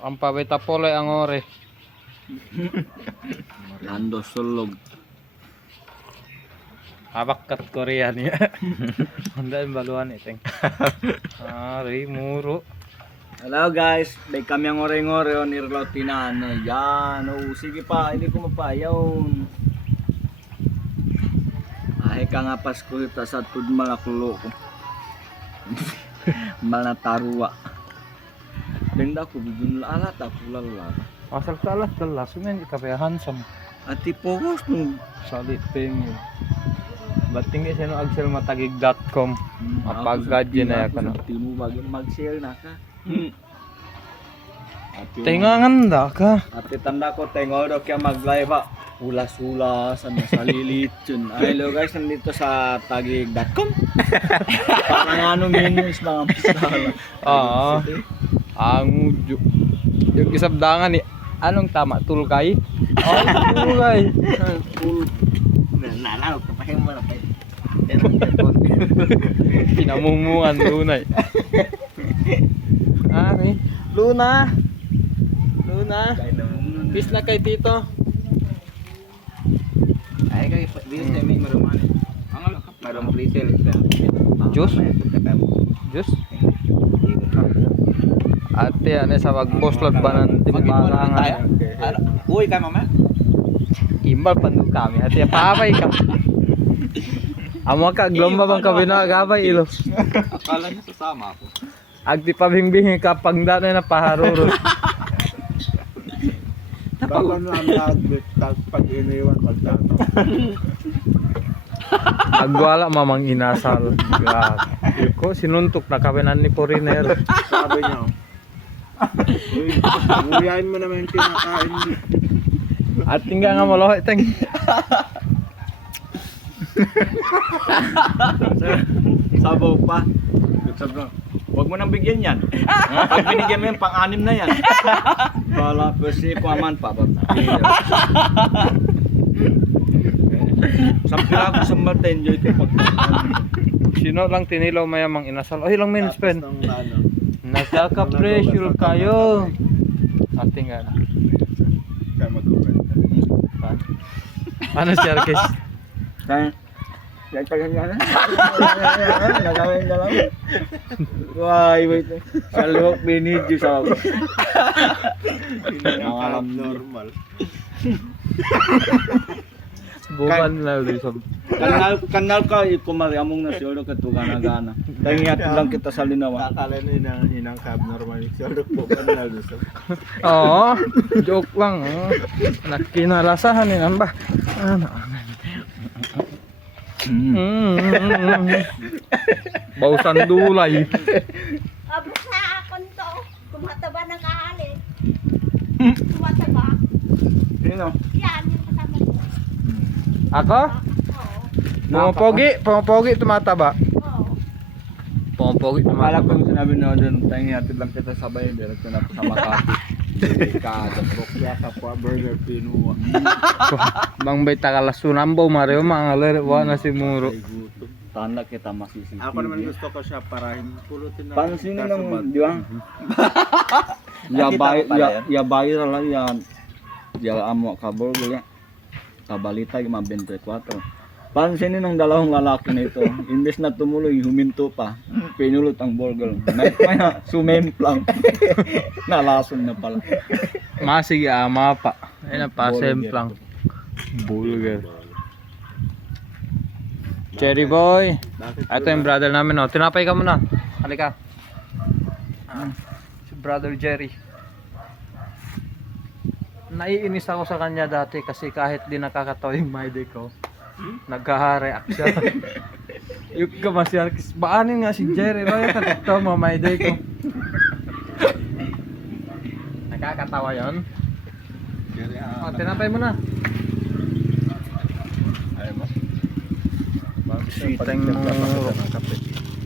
Ang pabita pole ang ore. Nando sulog. Abakat Korea niya. Handa yung baluan iteng. Ari, muro. Hello guys, may kami ang ore-ngore o nirlaw tinano. Yan, sige pa, hindi ko mapayaw. Ay ka nga Pasko ita sa tud malakulo ko. Malatarua. Benda ko bidun alat ako lala. Asal salah telas, sumen ikape handsome. Ati pogos nung Salit pengin. Bating isa no agselmatagig.com. Apagad yun na yakan. Timu mag-share na ka. Tengangan da ka. Ati tanda ko tengo do kaya mag-live ba. Ulas-ulas ano sa lilit yun. Hello guys, nandito sa tagig.com. Parang ano minus mga pisala. Oo. Ang ujo. Yung isabdangan ni anong tama tulkay? Oh, tulkay. Nalalo ka pa yung malapay. Pinamumuan lunay. Ari, Luna. Luna. Peace na kay Tito. Ay kay dito sa may maruman. Ang marum presale. Juice? Diyos. Ate, ano sa magboslot ba ng timbangan? Uy, kay mama. Imbal pandu kami. Ate, paapay ka. Amo ka, glomba bang kabina agabay ilo. Akala niya sasama ako. Agdi pabingbing ka pangda na paharuro. Baka na pag iniwan pagdato. Agwala mamang inasal. Grabe. Ko sinuntok na kabinan ni Poriner. Sabi niya. Uy, nguyain mo naman yung kinakain mo. At tingga nga mo lohe teng. Sabaw pa. Sabaw. Huwag mo nang bigyan yan. Pag binigyan mo yan, pang-anim na yan. Bala ko si Kuaman pa. Sampila ko sa mata, enjoy ko pagkakas. Sino lang tinilaw mayamang inasal? Ay lang minutes pen. Nagkaka-pressure kayo. At tingga na. Kaya mag-open. Ano si Arquez? Kaya? Kaya tagal nga na. Nagawin na lang. Wait. Sa loob, binidyo sa ako. Nangalam normal. Bukan na lisod. Kanal ka, ikumari among na siyo ka gana-gana. Kaya nga lang kita sa linawa. Akala nila hinangkab normal. Siyempre po ka na gusto. Oo, joke lang. Oh. Nakinalasahan ni ba? Ano? Bausan dulay. Abos na akon to. Tumataba ng kahali. Tumataba. Sino? Yan yung kasama ko. Ako? Oo. Pumapogi, tumataba. Oo. Pumapogi, Akala ko tumataba. yung sinabi na doon, tayo hatid lang kita sabay, direkto na po sa Makati. Kada kapwa burger pinuwa. Bang bay takalasunambo Mario mga lere na si Muro. Tanda kita masisisi. Ako naman gusto ko siya parahin. Pulutin na. Pansin ng, di ba? Yabay lang yan. Ya amo ka burger yan. Kabalita yung mga 24. Pansinin ng dalawang lalaki na ito, imbes na tumuloy, huminto pa. Pinulot ang burger. May sumemplang. Nalason na pala. Masig ama pa. Ayun na pa semplang. Bulgar. Cherry boy. Ito yung brother namin oh. Tinapay ka muna. Halika. Si brother Jerry. Naiinis ako sa kanya dati kasi kahit di nakakatawa yung mayday ko. Nagka-react siya. Yung kamasyarkis. Baanin nga si Jerry. Bakit katito mo mayday ko? Nakakatawa yun. O, tinapay mo na. Ayaw mo? Siteng mo.